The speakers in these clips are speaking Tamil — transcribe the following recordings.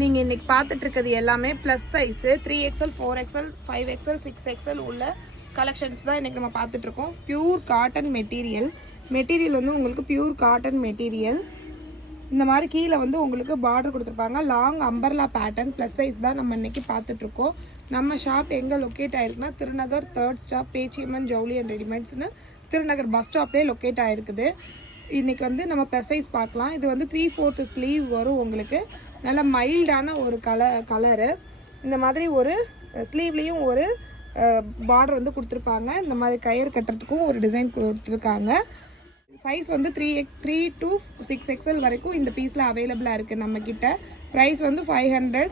நீங்கள் இன்றைக்கி பார்த்துட்டு இருக்கிறது எல்லாமே plus size 3XL 4XL 5XL 6XL உள்ள கலெக்ஷன்ஸ் தான் இன்றைக்கி நம்ம பார்த்துட்ருக்கோம். பியூர் காட்டன் மெட்டீரியல் வந்து உங்களுக்கு பியூர் காட்டன் மெட்டீரியல். இந்த மாதிரி கீழே வந்து உங்களுக்கு பார்டர் கொடுத்துருப்பாங்க. Long umbrella pattern plus size தான் நம்ம இன்றைக்கி பார்த்துட்ருக்கோம். நம்ம ஷாப் எங்கே லொக்கேட் ஆகிருக்குன்னா திருநகர் 3rd ஸ்டாப் பேச்சியம்மன் ஜவுளி அண்ட் ரெடிமேட்ஸ்னு திருநகர் பஸ் ஸ்டாப்லேயே லொக்கேட் ஆகிருக்குது. இன்றைக்கி வந்து நம்ம ப்ளஸ் சைஸ் பார்க்கலாம். இது வந்து 3/4 ஸ்லீவ் வரும். உங்களுக்கு நல்ல மைல்டான ஒரு கலரு. இந்த மாதிரி ஒரு ஸ்லீவ்லேயும் ஒரு பார்டர் வந்து கொடுத்துருப்பாங்க. இந்த மாதிரி கயிறு கட்டுறதுக்கும் ஒரு டிசைன் கொடுத்துருக்காங்க. சைஸ் வந்து 3 to 6XL வரைக்கும் இந்த பீஸில் அவைலபிளாக இருக்குது நம்மக்கிட்ட. ப்ரைஸ் வந்து 500.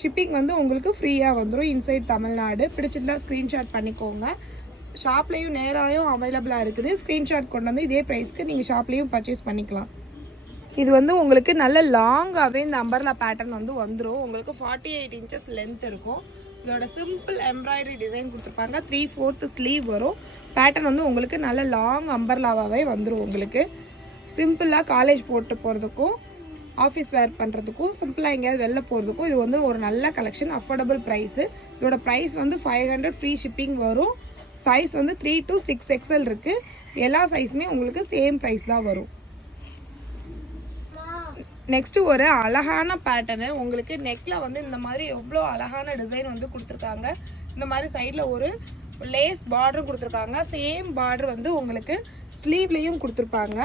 ஷிப்பிங் வந்து உங்களுக்கு ஃப்ரீயாக வந்துடும் இன்சைட் தமிழ்நாடு. பிடிச்சிருந்தா ஸ்க்ரீன்ஷாட் பண்ணிக்கோங்க. ஷாப்லேயும் நேராகவும் அவைலபிளாக இருக்குது. ஸ்க்ரீன்ஷாட் கொண்டு வந்து இதே ப்ரைஸ்க்கு நீங்கள் ஷாப்லேயும் பர்ச்சேஸ் பண்ணிக்கலாம். இது வந்து உங்களுக்கு நல்ல லாங்காகவே இந்த அம்பர்லா பேட்டர்ன் வந்து வந்துடும். உங்களுக்கு 48 inches லென்த் இருக்கும். இதோட சிம்பிள் எம்ப்ராய்டரி டிசைன் கொடுத்துருப்பாங்க. 3/4 ஸ்லீவ் வரும். பேட்டர்ன் வந்து உங்களுக்கு நல்ல லாங் அம்பர்லாவாகவே வந்துடும். உங்களுக்கு சிம்பிளாக காலேஜ் போட்டு போகிறதுக்கும் ஆஃபீஸ் வேர் பண்ணுறதுக்கும் சிம்பிளாக எங்கேயாவது வெளில போகிறதுக்கும் இது வந்து ஒரு நல்ல கலெக்ஷன். Affordable price. இதோட ப்ரைஸ் வந்து 500. ஃப்ரீ ஷிப்பிங் வரும். சைஸ் வந்து 3 to 6XL இருக்குது. எல்லா சைஸுமே உங்களுக்கு சேம் ப்ரைஸ் தான் வரும். நெக்ஸ்ட்டு ஒரு அழகான பேட்டர்னு. உங்களுக்கு நெக்கில் வந்து இந்த மாதிரி எவ்வளோ அழகான டிசைன் வந்து கொடுத்துருக்காங்க. இந்த மாதிரி சைடில் ஒரு லேஸ் பார்டரும் கொடுத்துருக்காங்க. சேம் பார்டர் வந்து உங்களுக்கு ஸ்லீவ்லேயும் கொடுத்துருப்பாங்க.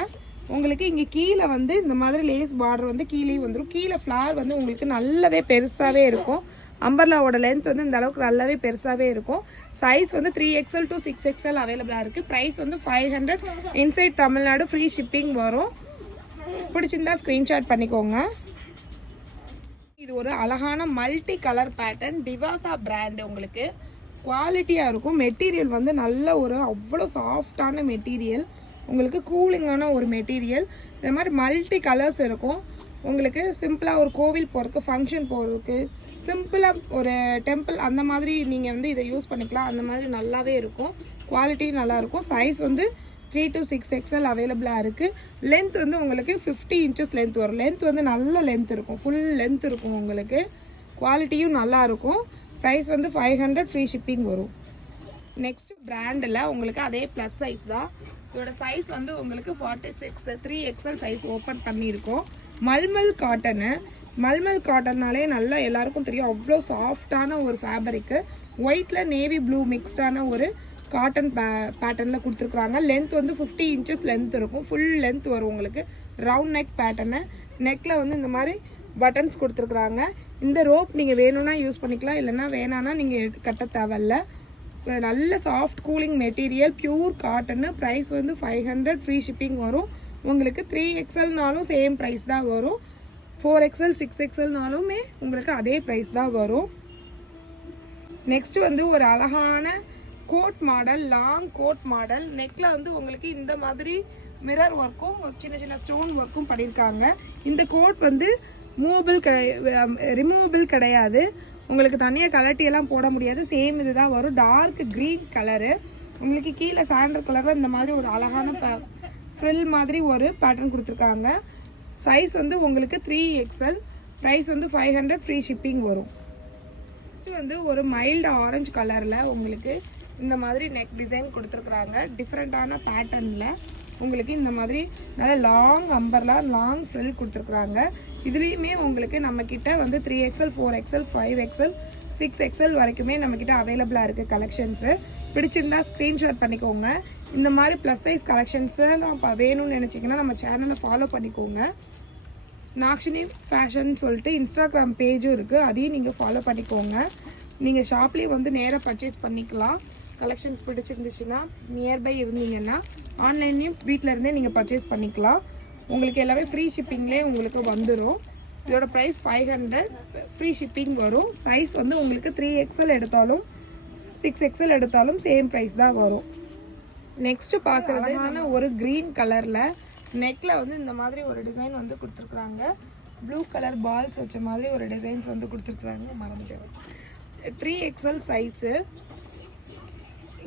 உங்களுக்கு இங்கே கீழே வந்து இந்த மாதிரி லேஸ் பார்டர் வந்து கீழேயும் வந்துடும். கீழே ஃப்ளார் வந்து உங்களுக்கு நல்லாவே பெருசாகவே இருக்கும். அம்பர்லாவோட லென்த் வந்து இந்த அளவுக்கு நல்லாவே பெருசாகவே இருக்கும். சைஸ் வந்து 3XL to 6XL அவைலபிளாக இருக்குது. ப்ரைஸ் வந்து 500. இன்சைட் தமிழ்நாடு. ஃப்ரீ ஷிப்பிங் வரும். பிடிச்சிருந்தா ஸ்க்ரீன்ஷாட் பண்ணிக்கோங்க. இது ஒரு அழகான மல்டி கலர் பேட்டர்ன். டிவாசா பிராண்டு. உங்களுக்கு குவாலிட்டியாக இருக்கும். மெட்டீரியல் வந்து நல்ல ஒரு அவ்வளோ சாஃப்டான மெட்டீரியல். உங்களுக்கு கூலிங்கான ஒரு மெட்டீரியல். இந்த மாதிரி மல்டி கலர்ஸ் இருக்கும். உங்களுக்கு சிம்பிளாக ஒரு கோவில் போகிறதுக்கு, ஃபங்க்ஷன் போகிறதுக்கு, சிம்பிளாக ஒரு டெம்பிள் அந்த மாதிரி நீங்கள் வந்து இதை யூஸ் பண்ணிக்கலாம். அந்த மாதிரி நல்லாவே இருக்கும். குவாலிட்டியும் நல்லாயிருக்கும். சைஸ் வந்து 3 to 6XL அவைலபிளாக இருக்குது. லென்த் வந்து உங்களுக்கு 50 inches லென்த் வரும். லென்த் வந்து நல்ல லென்த் இருக்கும். ஃபுல் லென்த் இருக்கும். உங்களுக்கு குவாலிட்டியும் நல்லாயிருக்கும். ப்ரைஸ் வந்து 500. ஃப்ரீ ஷிப்பிங் வரும். நெக்ஸ்ட் பிராண்டில் உங்களுக்கு அதே ப்ளஸ் சைஸ் தான். இதோட சைஸ் வந்து உங்களுக்கு 46. 3XL சைஸ் ஓப்பன் பண்ணியிருக்கோம். மல்மல் காட்டனு. மல்மல் காட்டன்னாலே நல்லா எல்லாருக்கும் தெரியும். அவ்வளோ சாஃப்டான ஒரு ஃபேப்ரிக்கு. ஒயிட்டில் நேவி ப்ளூ மிக்ஸ்டான ஒரு காட்டன் பேட்டர்னில் கொடுத்துருக்குறாங்க. லென்த் வந்து 50 inches லென்த் இருக்கும். ஃபுல் லென்த் வரும். உங்களுக்கு ரவுண்ட் நெக் பேட்டர்னு. நெக்கில் வந்து இந்த மாதிரி பட்டன்ஸ் கொடுத்துருக்குறாங்க. இந்த ரோப் நீங்கள் வேணும்னா யூஸ் பண்ணிக்கலாம். இல்லைன்னா வேணான்னா நீங்கள் கட்ட தேவையில்ல. நல்ல soft cooling material. Pure cotton. Price வந்து 500. ஃப்ரீ ஷிப்பிங் வரும். உங்களுக்கு 3XLனாலும் சேம் ப்ரைஸ் தான் வரும். 4XL 6XLனாலுமே உங்களுக்கு அதே ப்ரைஸ் தான் வரும். நெக்ஸ்ட் வந்து ஒரு அழகான coat model. Long coat model. நெக்கில் வந்து உங்களுக்கு இந்த மாதிரி மிரர் ஒர்க்கும் சின்ன சின்ன ஸ்டோன் ஒர்க்கும் பண்ணியிருக்காங்க. இந்த கோட் வந்து ரிமூவபிள் கிடையாது. உங்களுக்கு தனியாக கலட்டியெல்லாம் போட முடியாது. சேம் இது தான் வரும். Dark green colour. உங்களுக்கு கீழே சாண்டல் கலரில் இந்த மாதிரி ஒரு அழகான ஃப்ரில் மாதிரி ஒரு பேட்டர்ன் கொடுத்துருக்காங்க. சைஸ் வந்து உங்களுக்கு 3XL. ப்ரைஸ் வந்து 500. ஃப்ரீ ஷிப்பிங் வரும். நெக்ஸ்ட் வந்து ஒரு மைல்டு ஆரஞ்சு கலரில் உங்களுக்கு இந்த மாதிரி நெக் டிசைன் கொடுத்துருக்குறாங்க. டிஃப்ரெண்ட்டான பேட்டர்னில் உங்களுக்கு இந்த மாதிரி நல்ல லாங் அம்பர்லா லாங் ஃப்ரில் கொடுத்துருக்குறாங்க. இதுலேயுமே உங்களுக்கு நம்மக்கிட்ட வந்து 3XL 4XL 5XL 6XL வரைக்குமே நம்மக்கிட்ட அவைலபிளாக இருக்குது கலெக்ஷன்ஸு. பிடிச்சிருந்தா ஸ்க்ரீன்ஷாட் பண்ணிக்கோங்க. இந்த மாதிரி ப்ளஸ் சைஸ் கலெக்ஷன்ஸெல்லாம் வேணும்னு நினச்சிங்கன்னா நம்ம சேனலை ஃபாலோ பண்ணிக்கோங்க. நாக்ஷினி ஃபேஷன் சொல்லிட்டு இன்ஸ்டாகிராம் பேஜும் இருக்குது. அதையும் நீங்கள் ஃபாலோ பண்ணிக்கோங்க. நீங்கள் ஷாப்லேயே வந்து நேராக பர்ச்சேஸ் பண்ணிக்கலாம். கலெக்ஷன்ஸ் பிடிச்சிருந்துச்சுன்னா நியர்பை இருந்தீங்கன்னா ஆன்லைன்லேயும் வீட்டில் இருந்தே நீங்கள் பர்ச்சேஸ் பண்ணிக்கலாம். உங்களுக்கு எல்லாமே ஃப்ரீ ஷிப்பிங்லேயே உங்களுக்கு வந்துடும். இதோட ப்ரைஸ் 500. ஃப்ரீ ஷிப்பிங் வரும். சைஸ் வந்து உங்களுக்கு 3XL எடுத்தாலும் 6XL எடுத்தாலும் சேம் ப்ரைஸ் தான் வரும். நெக்ஸ்ட்டு பார்க்குறதுனால ஒரு க்ரீன் கலரில் நெக்கில் வந்து இந்த மாதிரி ஒரு டிசைன் வந்து கொடுத்துருக்குறாங்க. ப்ளூ கலர் பால்ஸ் வச்ச மாதிரி ஒரு டிசைன்ஸ் வந்து கொடுத்துருக்குறாங்க. மறந்துட்டேன். 3XL size.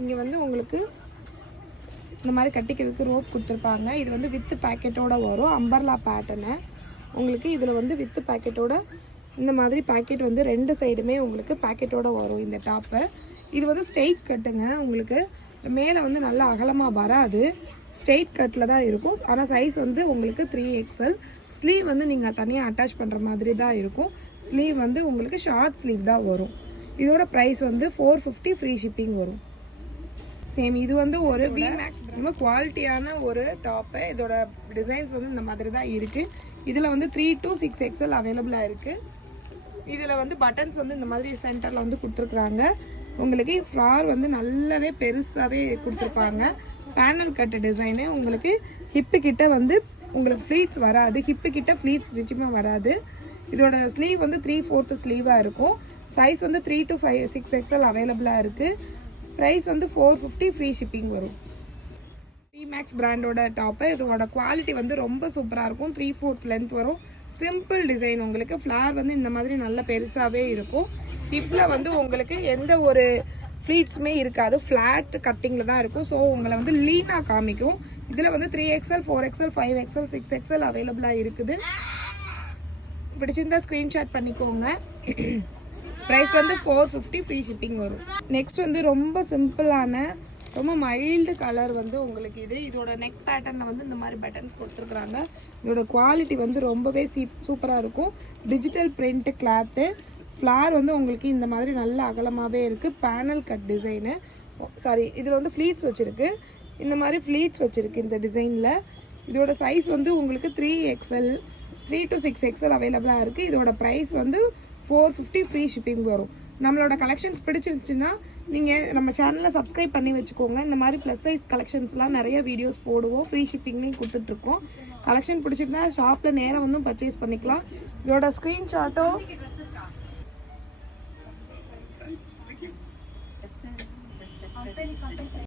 இங்கே வந்து உங்களுக்கு இந்த மாதிரி கட்டிக்கிறதுக்கு ரோப் கொடுத்துருப்பாங்க. இது வந்து வித்து பேக்கெட்டோட வரும். Umbrella pattern. உங்களுக்கு இதில் வந்து வித்து பேக்கெட்டோட இந்த மாதிரி பாக்கெட் வந்து 2 சைடுமே உங்களுக்கு பாக்கெட்டோட வரும் இந்த டாப்பை. இது வந்து ஸ்ட்ரெயிட் கட்டுங்க, உங்களுக்கு மேலே வந்து நல்லா அகலமாக வராது, ஸ்ட்ரெயிட் கட்டில் தான் இருக்கும். ஆனால் சைஸ் வந்து உங்களுக்கு 3XL. ஸ்லீவ் வந்து நீங்கள் தனியாக அட்டாச் பண்ணுற மாதிரி தான் இருக்கும். ஸ்லீவ் வந்து உங்களுக்கு ஷார்ட் ஸ்லீவ் தான் வரும். இதோட ப்ரைஸ் வந்து 450 ஃப்ரீ ஷிப்பிங் வரும். சேம் இது வந்து ஒரு விமேக்ஸ் ரொம்ப குவாலிட்டியான ஒரு டாப்பு. இதோட டிசைன்ஸ் வந்து இந்த மாதிரி தான் இருக்குது. இதில் வந்து 3 to 6XL அவைலபிளாக இருக்குது. இதில் வந்து பட்டன்ஸ் வந்து இந்த மாதிரி சென்டரில் வந்து கொடுத்துருக்குறாங்க. உங்களுக்கு ஃப்ளார் வந்து நல்லாவே பெருசாகவே கொடுத்துருப்பாங்க. பேனல் கட்டு டிசைனு. உங்களுக்கு ஹிப்பு கிட்ட வந்து உங்களுக்கு ஃப்ளீட்ஸ் வராது, ஹிப்பு கிட்ட ஃப்ளீட்ஸ் நிச்சயமாக வராது. இதோட ஸ்லீவ் வந்து 3/4 ஸ்லீவாக இருக்கும். சைஸ் வந்து 3 to 6XL அவைலபிளாக இருக்குது. ப்ரைஸ் வந்து 450 ஃப்ரீ ஷிப்பிங் வரும். விமேக்ஸ் பிராண்டோட டாப்பு. இதோட குவாலிட்டி வந்து ரொம்ப சூப்பராக இருக்கும். 3/4 லென்த் வரும். Simple design. உங்களுக்கு ஃப்ளார் வந்து இந்த மாதிரி நல்ல பெருசாகவே இருக்கும். ஹிப்பில் வந்து உங்களுக்கு எந்த ஒரு ஃப்ளீட்ஸுமே இருக்காது, ஃப்ளாட் கட்டிங்கில் தான் இருக்கும். ஸோ உங்களை வந்து லீனாக காமிக்கும். இதில் வந்து 3XL, 4XL, 5XL, 6XL அவைலபிளாக இருக்குது. பிடிச்சிருந்தா ஸ்க்ரீன்ஷாட் பண்ணிக்கோங்க. ப்ரைஸ் வந்து 450 ஃப்ரீ ஷிப்பிங் வரும். நெக்ஸ்ட் வந்து ரொம்ப சிம்பிளான ரொம்ப மைல்டு கலர் வந்து உங்களுக்கு இதோட நெக் பேட்டர்னில் வந்து இந்த மாதிரி பட்டன்ஸ் கொடுத்துருக்குறாங்க. இதோட குவாலிட்டி வந்து ரொம்பவே சூப்பராக இருக்கும். Digital print cloth. ஃப்ளார் வந்து உங்களுக்கு இந்த மாதிரி நல்ல அகலமாகவே இருக்குது. Panel cut design. சாரி, இதில் வந்து ஃப்ளீட்ஸ் வச்சுருக்கு. இந்த மாதிரி ஃப்ளீட்ஸ் வச்சுருக்கு இந்த டிசைனில். இதோட சைஸ் வந்து உங்களுக்கு 3XL, 3 to 6XL அவைலபிளாக இருக்குது. இதோட ப்ரைஸ் வந்து 450 ஃப்ரீ ஷிப்பிங் வரும். நம்மளோட கலெக்ஷன்ஸ் பிடிச்சிருந்துச்சுன்னா நீங்கள் நம்ம சேனலை சப்ஸ்கிரைப் பண்ணி வச்சுக்கோங்க. இந்த மாதிரி ப்ளஸ் சைஸ் கலெக்ஷன்ஸ்லாம் நிறைய வீடியோஸ் போடுவோம். ஃப்ரீ ஷிப்பிங்லேயும் கொடுத்துட்ருக்கோம். கலெக்ஷன் பிடிச்சிருந்தா ஷாப்பில் நேராக வந்து பர்ச்சேஸ் பண்ணிக்கலாம். இதோட ஸ்க்ரீன்ஷாட்டோ